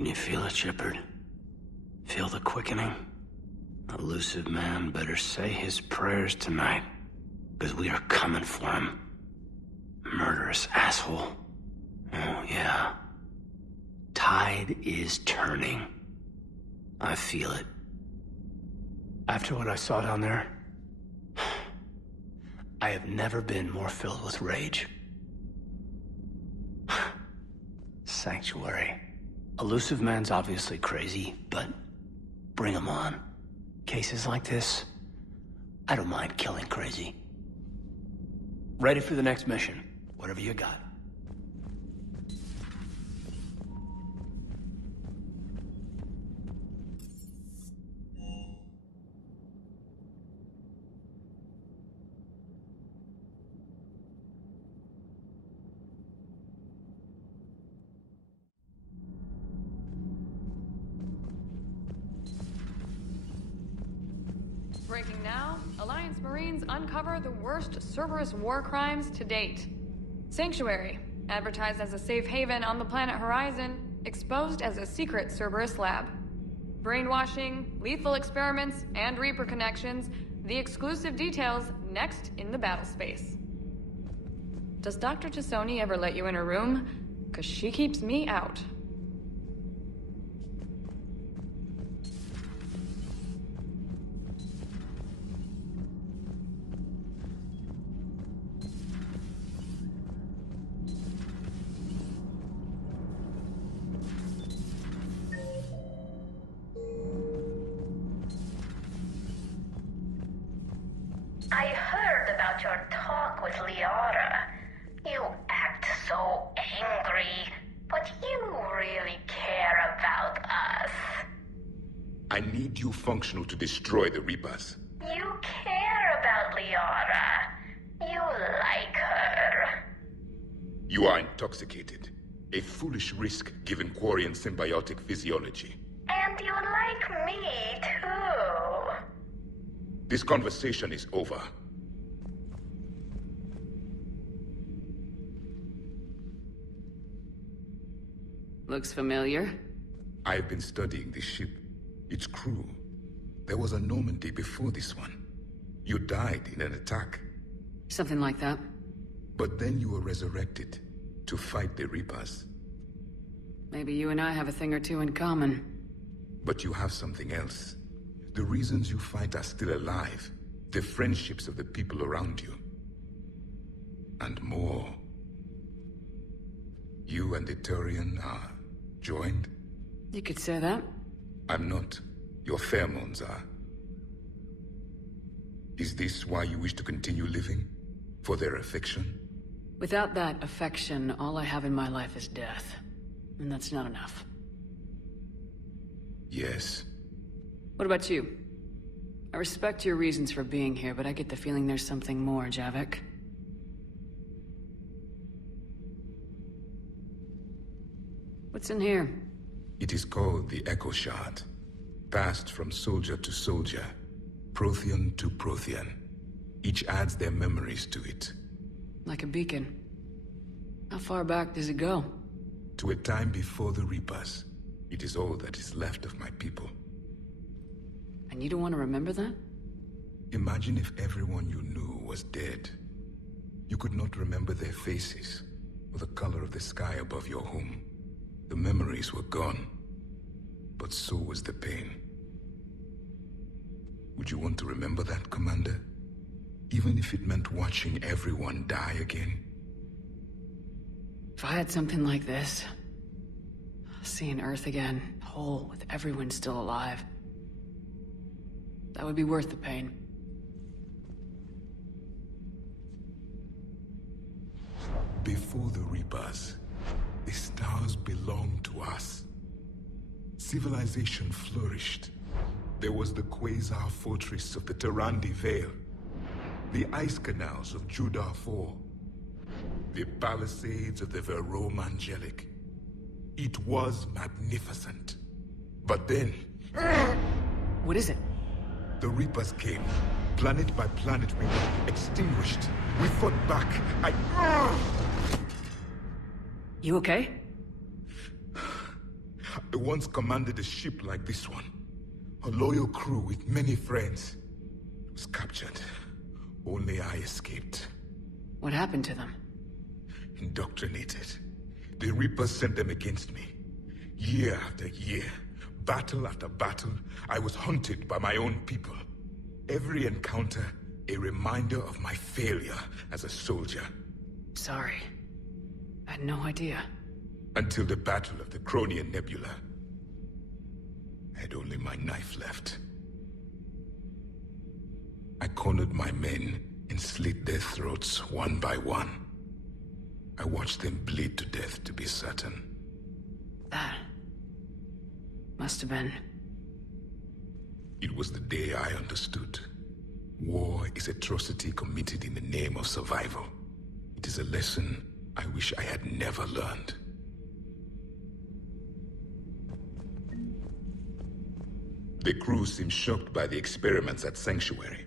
Can you feel it, Shepard? Feel the quickening? Elusive man better say his prayers tonight, because we are coming for him. Murderous asshole. Oh, yeah. Tide is turning. I feel it. After what I saw down there, I have never been more filled with rage. Sanctuary. Elusive man's obviously crazy, but bring him on. Cases like this, I don't mind killing crazy. Ready for the next mission, whatever you got. Breaking now, Alliance Marines uncover the worst Cerberus war crimes to date. Sanctuary, advertised as a safe haven on the planet Horizon, exposed as a secret Cerberus lab. Brainwashing, lethal experiments, and Reaper connections, the exclusive details next in the battle space. Does Dr. Tassoni ever let you in her room? 'Cause she keeps me out. I heard about your talk with Liara. You act so angry, but you really care about us. I need you functional to destroy the Reapers. You care about Liara. You like her. You are intoxicated. A foolish risk given Quarian symbiotic physiology. And you like me, too. This conversation is over. Looks familiar. I have been studying this ship, its crew. There was a Normandy before this one. You died in an attack. Something like that. But then you were resurrected to fight the Reapers. Maybe you and I have a thing or two in common. But you have something else. The reasons you fight are still alive. The friendships of the people around you. And more. You and the Turian are joined? You could say that. I'm not. Your pheromones are. Is this why you wish to continue living? For their affection? Without that affection, all I have in my life is death. And that's not enough. Yes. What about you? I respect your reasons for being here, but I get the feeling there's something more, Javik. What's in here? It is called the Echo Shard. Passed from soldier to soldier, Prothean to Prothean. Each adds their memories to it. Like a beacon. How far back does it go? To a time before the Reapers. It is all that is left of my people. And you don't want to remember that? Imagine if everyone you knew was dead. You could not remember their faces, or the color of the sky above your home. The memories were gone, but so was the pain. Would you want to remember that, Commander? Even if it meant watching everyone die again? If I had something like this, seeing Earth again, whole, with everyone still alive, that would be worth the pain. Before the Reapers, the stars belonged to us. Civilization flourished. There was the Quasar fortress of the Tarandi Vale, the ice canals of Judar IV, the palisades of the Verome Angelic. It was magnificent. But then... What is it? The Reapers came. Planet by planet, we were extinguished. We fought back. You okay? I once commanded a ship like this one. A loyal crew with many friends. Was captured. Only I escaped. What happened to them? Indoctrinated. The Reapers sent them against me. Year after year, battle after battle, I was hunted by my own people. Every encounter, a reminder of my failure as a soldier. Sorry. I had no idea. Until the Battle of the Cronian Nebula. I had only my knife left. I cornered my men and slit their throats one by one. I watched them bleed to death to be certain. That must have been... It was the day I understood. War is atrocity committed in the name of survival. It is a lesson I wish I had never learned. The crew seems shocked by the experiments at Sanctuary.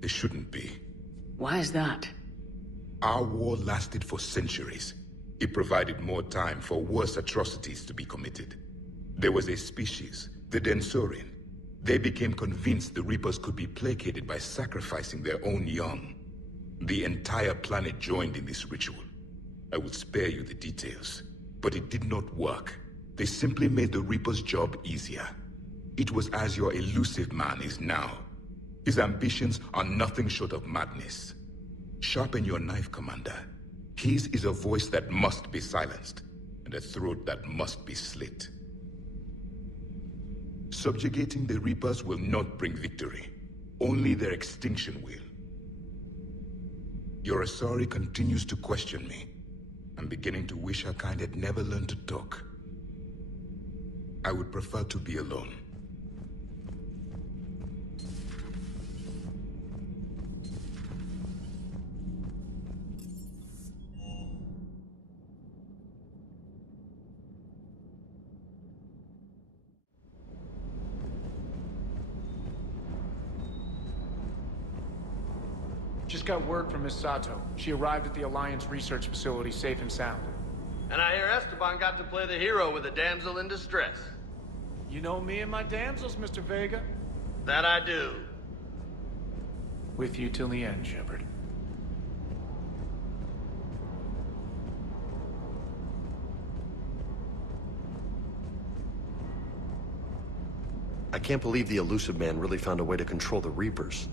They shouldn't be. Why is that? Our war lasted for centuries. It provided more time for worse atrocities to be committed. There was a species, the Densorian. They became convinced the Reapers could be placated by sacrificing their own young. The entire planet joined in this ritual. I will spare you the details, but it did not work. They simply made the Reaper's job easier. It was as your elusive man is now. His ambitions are nothing short of madness. Sharpen your knife, Commander. His is a voice that must be silenced, and a throat that must be slit. Subjugating the Reapers will not bring victory. Only their extinction will. Your Asari continues to question me. I'm beginning to wish her kind had never learned to talk. I would prefer to be alone. Just got word from Miss Sato. She arrived at the Alliance research facility safe and sound. And I hear Esteban got to play the hero with a damsel in distress. You know me and my damsels, Mr. Vega. That I do. With you till the end, Shepard. I can't believe the elusive man really found a way to control the Reapers.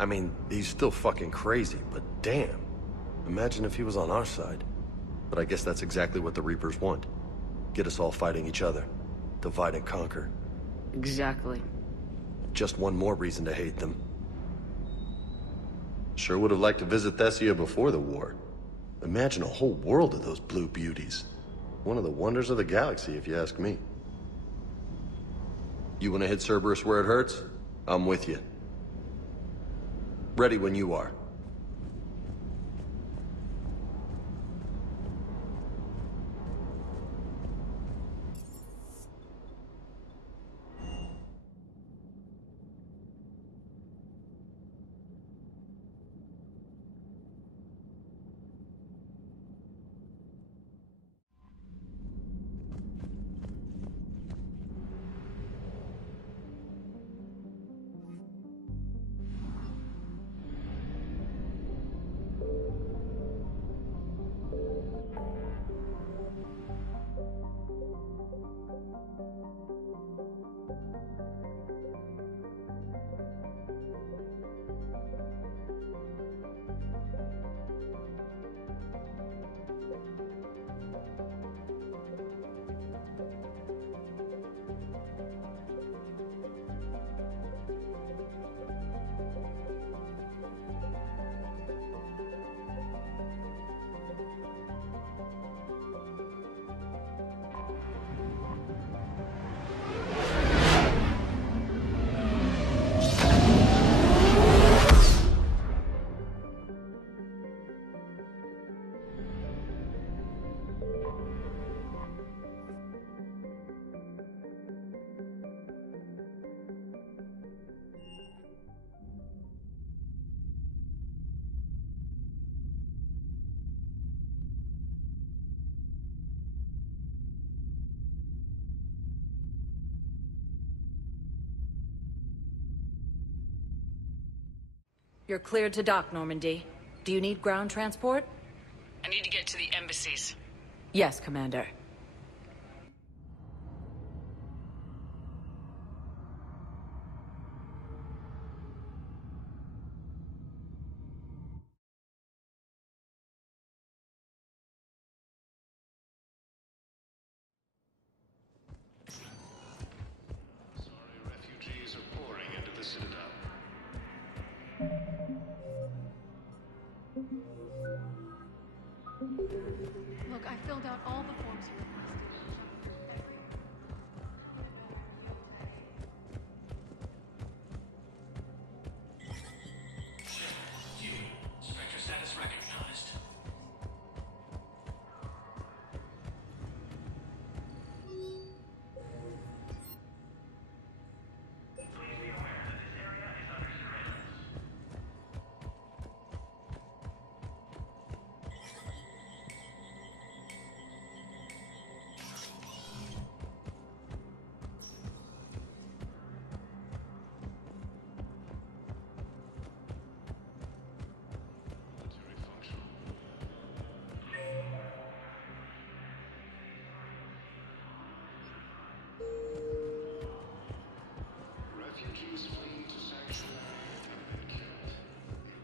I mean, he's still fucking crazy, but damn. Imagine if he was on our side. But I guess that's exactly what the Reapers want. Get us all fighting each other. Divide and conquer. Exactly. Just one more reason to hate them. Sure would have liked to visit Thessia before the war. Imagine a whole world of those blue beauties. One of the wonders of the galaxy, if you ask me. You want to hit Cerberus where it hurts? I'm with you. Ready when you are. You're cleared to dock, Normandy. Do you need ground transport? I need to get to the embassies. Yes, Commander. Look, I filled out all the forms you requested. Spectre status recognized. Please be aware that this area is under surveillance.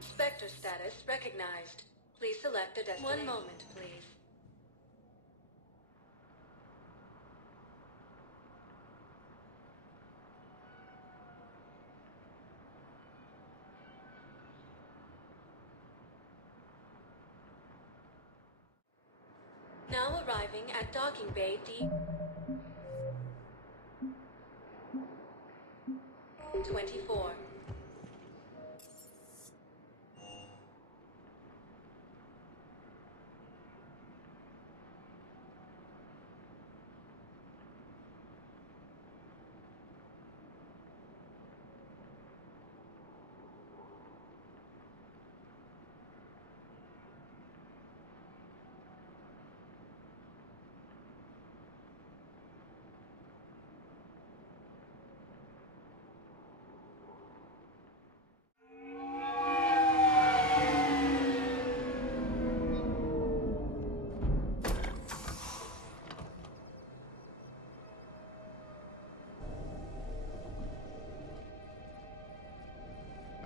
Spectre status recognized. Please select a destination. One moment, please. Now arriving at docking bay D 24.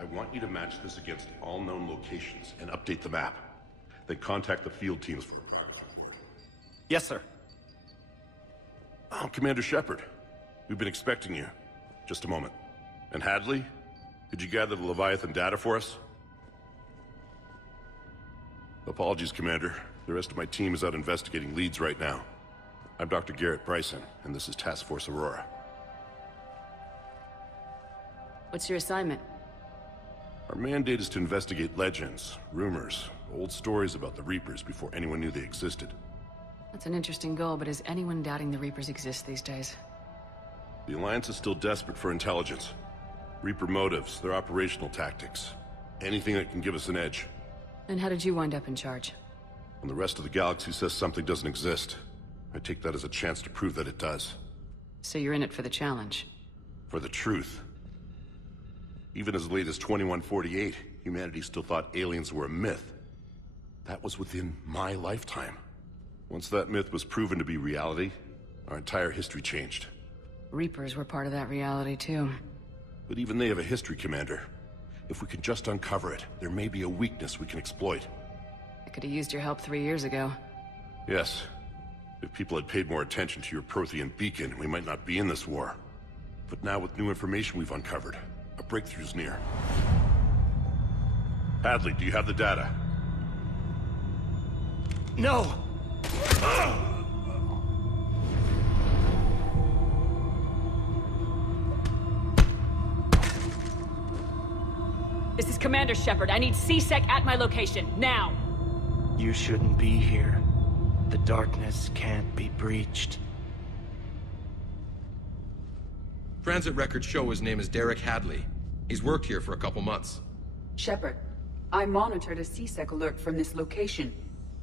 I want you to match this against all known locations and update the map. Then contact the field teams for a progress report. Yes, sir. I'm Commander Shepard. We've been expecting you. Just a moment. And Hadley? Did you gather the Leviathan data for us? Apologies, Commander. The rest of my team is out investigating leads right now. I'm Dr. Garrett Bryson, and this is Task Force Aurora. What's your assignment? Our mandate is to investigate legends, rumors, old stories about the Reapers before anyone knew they existed. That's an interesting goal, but is anyone doubting the Reapers exist these days? The Alliance is still desperate for intelligence. Reaper motives, their operational tactics. Anything that can give us an edge. And how did you wind up in charge? When the rest of the galaxy says something doesn't exist, I take that as a chance to prove that it does. So you're in it for the challenge? For the truth. Even as late as 2148, humanity still thought aliens were a myth. That was within my lifetime. Once that myth was proven to be reality, our entire history changed. Reapers were part of that reality, too. But even they have a history, Commander. If we can just uncover it, there may be a weakness we can exploit. I could have used your help 3 years ago. Yes. If people had paid more attention to your Prothean beacon, we might not be in this war. But now with new information we've uncovered, a breakthrough's near. Hadley, do you have the data? No! This is Commander Shepard. I need C-Sec at my location, now! You shouldn't be here. The darkness can't be breached. Transit records show his name is Derek Hadley. He's worked here for a couple months. Shepard, I monitored a C-Sec alert from this location.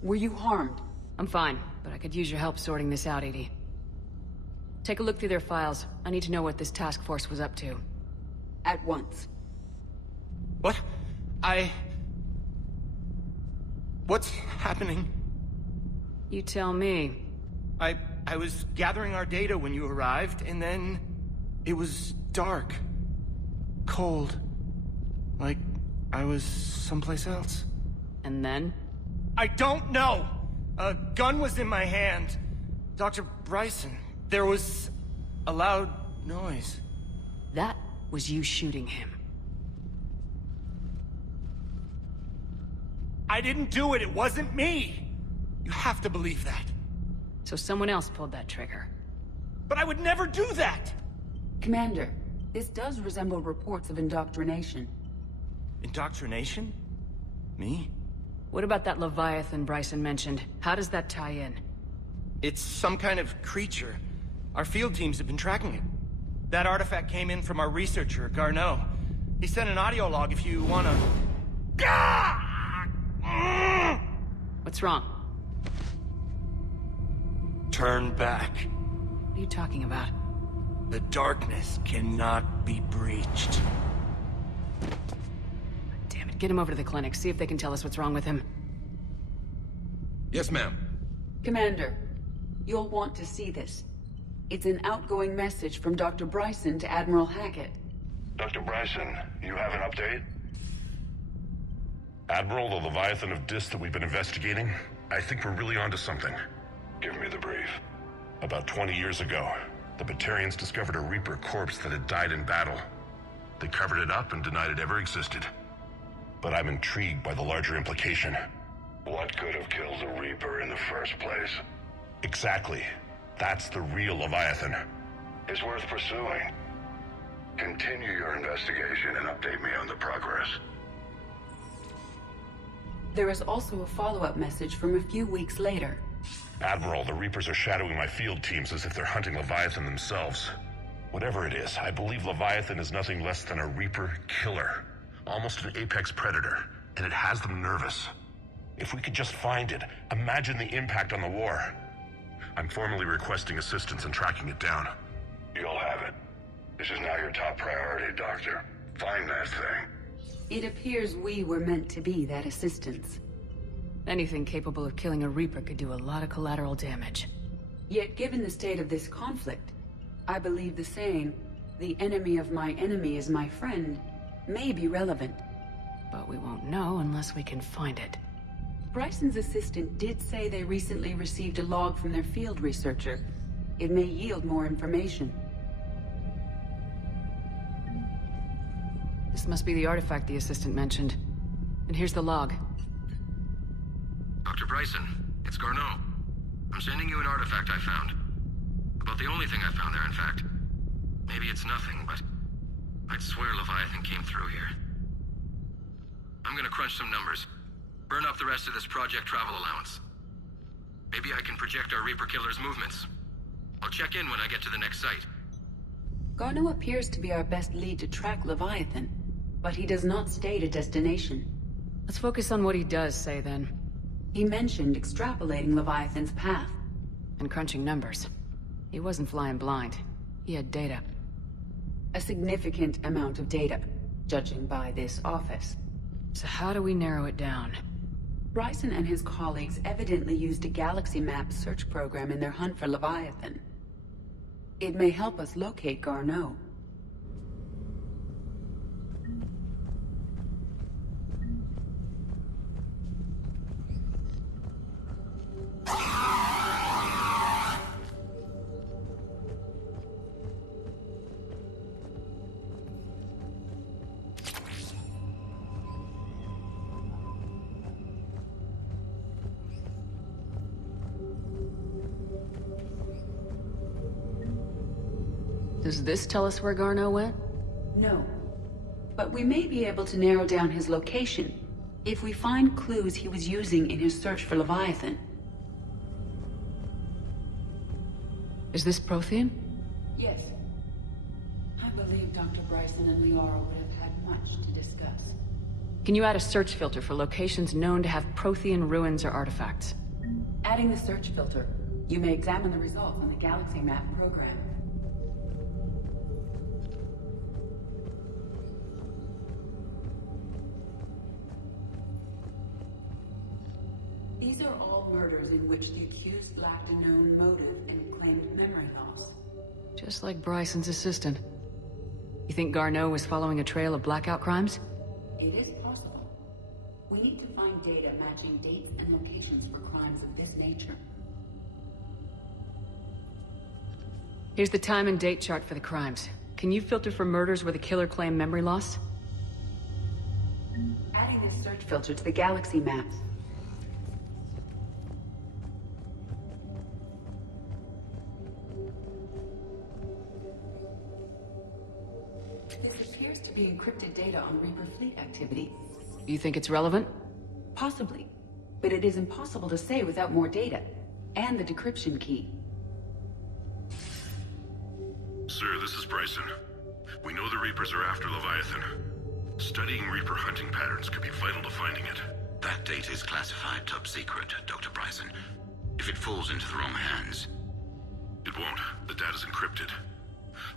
Were you harmed? I'm fine, but I could use your help sorting this out, EDI. Take a look through their files. I need to know what this task force was up to. At once. What? What's happening? You tell me. I was gathering our data when you arrived, and then... it was dark. Cold. Like I was someplace else. And then? I don't know! A gun was in my hand. Dr. Bryson, there was a loud noise. That was you shooting him. I didn't do it, it wasn't me! You have to believe that. So someone else pulled that trigger. But I would never do that! Commander, this does resemble reports of indoctrination. Indoctrination? Me? What about that Leviathan Bryson mentioned? How does that tie in? It's some kind of creature. Our field teams have been tracking it. That artifact came in from our researcher, Garneau. He sent an audio log if you wanna... What's wrong? Turn back. What are you talking about? The darkness cannot be breached. Damn it, get him over to the clinic, see if they can tell us what's wrong with him. Yes, ma'am. Commander, you'll want to see this. It's an outgoing message from Dr. Bryson to Admiral Hackett. Dr. Bryson, you have an update? Admiral, the Leviathan of Dis that we've been investigating, I think we're really onto something. Give me the brief. About 20 years ago, the Batarians discovered a Reaper corpse that had died in battle. They covered it up and denied it ever existed. But I'm intrigued by the larger implication. What could have killed the Reaper in the first place? Exactly. That's the real Leviathan. It's worth pursuing. Continue your investigation and update me on the progress. There is also a follow-up message from a few weeks later. Admiral, the Reapers are shadowing my field teams as if they're hunting Leviathan themselves. Whatever it is, I believe Leviathan is nothing less than a Reaper killer. Almost an apex predator, and it has them nervous. If we could just find it, imagine the impact on the war. I'm formally requesting assistance in tracking it down. You'll have it. This is now your top priority, Doctor. Find that thing. It appears we were meant to be that assistance. Anything capable of killing a Reaper could do a lot of collateral damage. Yet given the state of this conflict, I believe the saying, "The enemy of my enemy is my friend," may be relevant. But we won't know unless we can find it. Bryson's assistant did say they recently received a log from their field researcher. It may yield more information. This must be the artifact the assistant mentioned. And here's the log. Dr. Bryson, it's Garneau. I'm sending you an artifact I found. About the only thing I found there, in fact. Maybe it's nothing, but I'd swear Leviathan came through here. I'm gonna crunch some numbers. Burn up the rest of this project travel allowance. Maybe I can project our Reaper killer's movements. I'll check in when I get to the next site. Garneau appears to be our best lead to track Leviathan, but he does not state a destination. Let's focus on what he does say, then. He mentioned extrapolating Leviathan's path. And crunching numbers. He wasn't flying blind. He had data. A significant amount of data, judging by this office. So how do we narrow it down? Bryson and his colleagues evidently used a galaxy map search program in their hunt for Leviathan. It may help us locate Garneau. Does this tell us where Garneau went? No. But we may be able to narrow down his location if we find clues he was using in his search for Leviathan. Is this Prothean? Yes. I believe Dr. Bryson and Liara would have had much to discuss. Can you add a search filter for locations known to have Prothean ruins or artifacts? Adding the search filter, you may examine the results on the galaxy map program. murders in which the accused lacked a known motive and claimed memory loss. Just like Bryson's assistant. You think Garneau was following a trail of blackout crimes? It is possible. We need to find data matching dates and locations for crimes of this nature. Here's the time and date chart for the crimes. Can you filter for murders where the killer claimed memory loss? Adding this search filter to the galaxy maps. This appears to be encrypted data on Reaper fleet activity. You think it's relevant? Possibly. But it is impossible to say without more data. And the decryption key. Sir, this is Bryson. We know the Reapers are after Leviathan. Studying Reaper hunting patterns could be vital to finding it. That data is classified top secret, Dr. Bryson. If it falls into the wrong hands... It won't. The data's encrypted.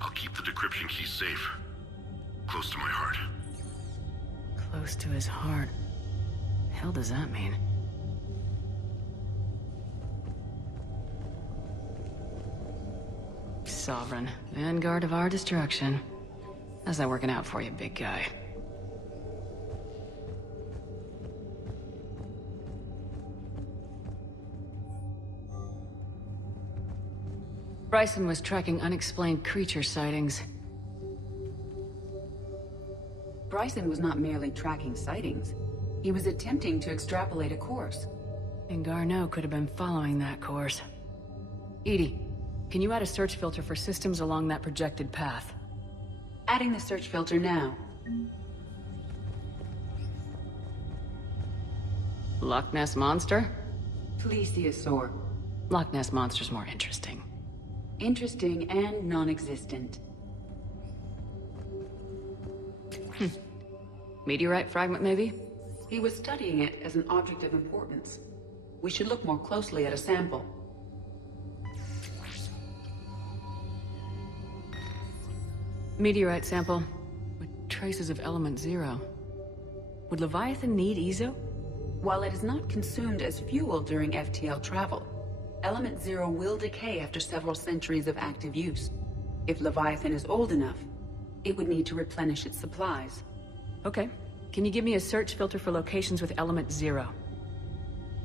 I'll keep the decryption key safe. Close to my heart. Close to his heart. The hell does that mean? Sovereign. Vanguard of our destruction. How's that working out for you, big guy? Bryson was tracking unexplained creature sightings. Bryson was not merely tracking sightings. He was attempting to extrapolate a course. And Garneau could have been following that course. EDI, can you add a search filter for systems along that projected path? Adding the search filter now. Loch Ness Monster? Plesiosaur. Loch Ness Monster's more interesting. Interesting and non-existent. Meteorite fragment, maybe? He was studying it as an object of importance. We should look more closely at a sample. Meteorite sample with traces of element 0. Would Leviathan need Ezo? While it is not consumed as fuel during FTL travel, element 0 will decay after several centuries of active use. If Leviathan is old enough, it would need to replenish its supplies. Okay. Can you give me a search filter for locations with element 0?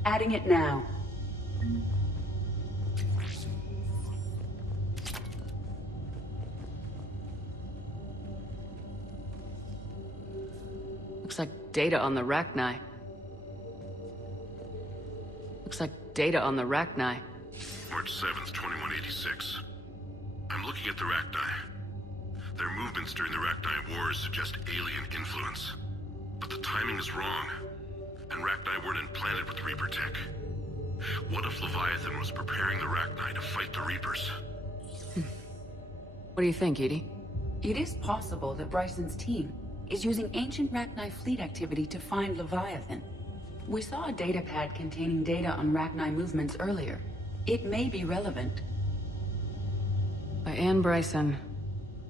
Adding it now. Looks like data on the Rachni. March 7th, 2186. I'm looking at the Rachni. Their movements during the Rachni Wars suggest alien influence. But the timing is wrong. And Rachni weren't implanted with Reaper tech. What if Leviathan was preparing the Rachni to fight the Reapers? What do you think, EDI? It is possible that Bryson's team is using ancient Rachni fleet activity to find Leviathan. We saw a datapad containing data on Rachni movements earlier. It may be relevant. By Anne Bryson,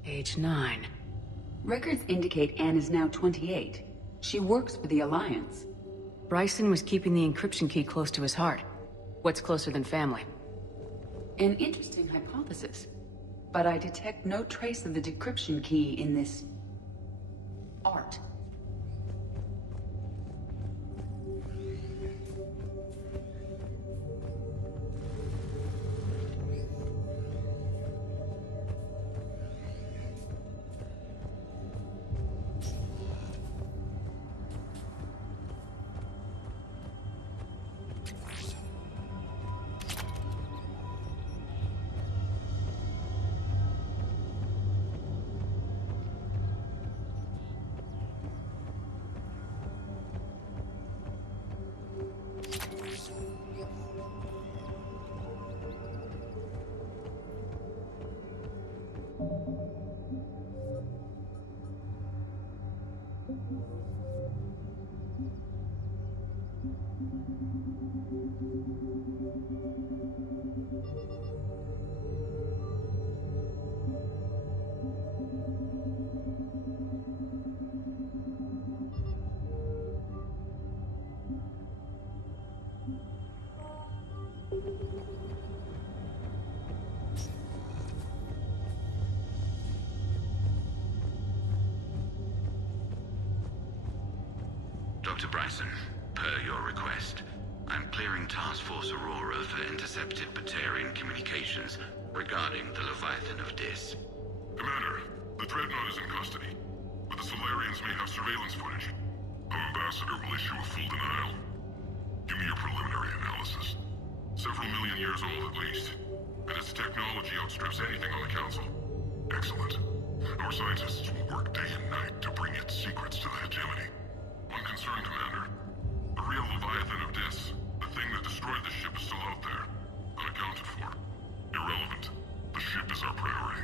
age 9. Records indicate Anne is now 28. She works for the Alliance. Bryson was keeping the encryption key close to his heart. What's closer than family? An interesting hypothesis. But I detect no trace of the decryption key in this... art. Dr. Bryson, per your request, I'm clearing Task Force Aurora for intercepted Batarian communications regarding the Leviathan of Dis. Commander, the Dreadnought is in custody, but the Solarians may have surveillance footage. Our ambassador will issue a full denial. Give me your preliminary analysis. Several million years old at least, and its technology outstrips anything on the Council. Excellent. Our scientists will work day and night to bring its secrets to the hegemony. One concern, Commander. The real Leviathan of Dis, the thing that destroyed the ship, is still out there, unaccounted for. Irrelevant. The ship is our priority.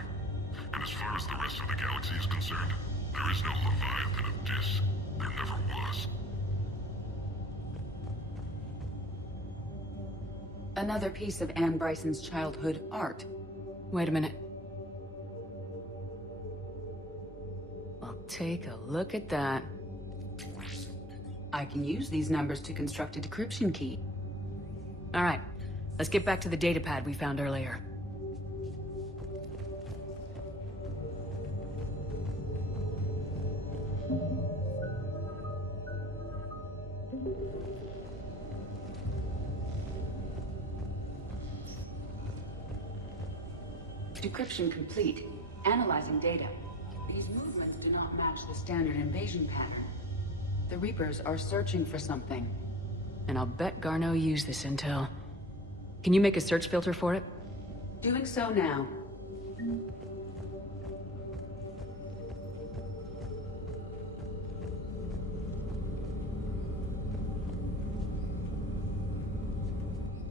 And as far as the rest of the galaxy is concerned, there is no Leviathan of Dis. There never was. Another piece of Anne Bryson's childhood art. Wait a minute. Well, take a look at that. I can use these numbers to construct a decryption key. All right, let's get back to the datapad we found earlier. Decryption complete. Analyzing data. These movements do not match the standard invasion pattern. The Reapers are searching for something. And I'll bet Garneau used this intel. Can you make a search filter for it? Doing so now.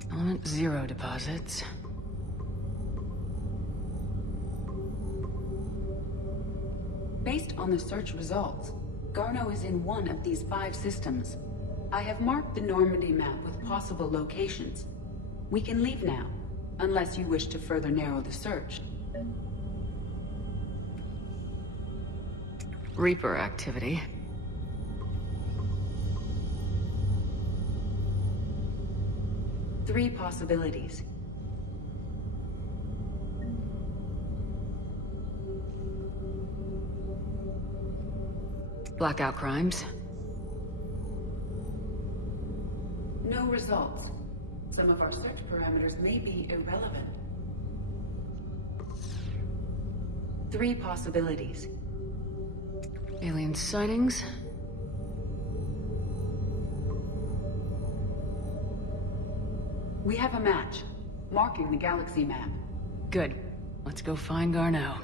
Element 0 deposits. Based on the search results, Garneau is in one of these 5 systems. I have marked the Normandy map with possible locations. We can leave now, unless you wish to further narrow the search. Reaper activity. Three possibilities. Blackout crimes. No results. Some of our search parameters may be irrelevant. Three possibilities. Alien sightings. We have a match, marking the galaxy map. Good. Let's go find Garneau.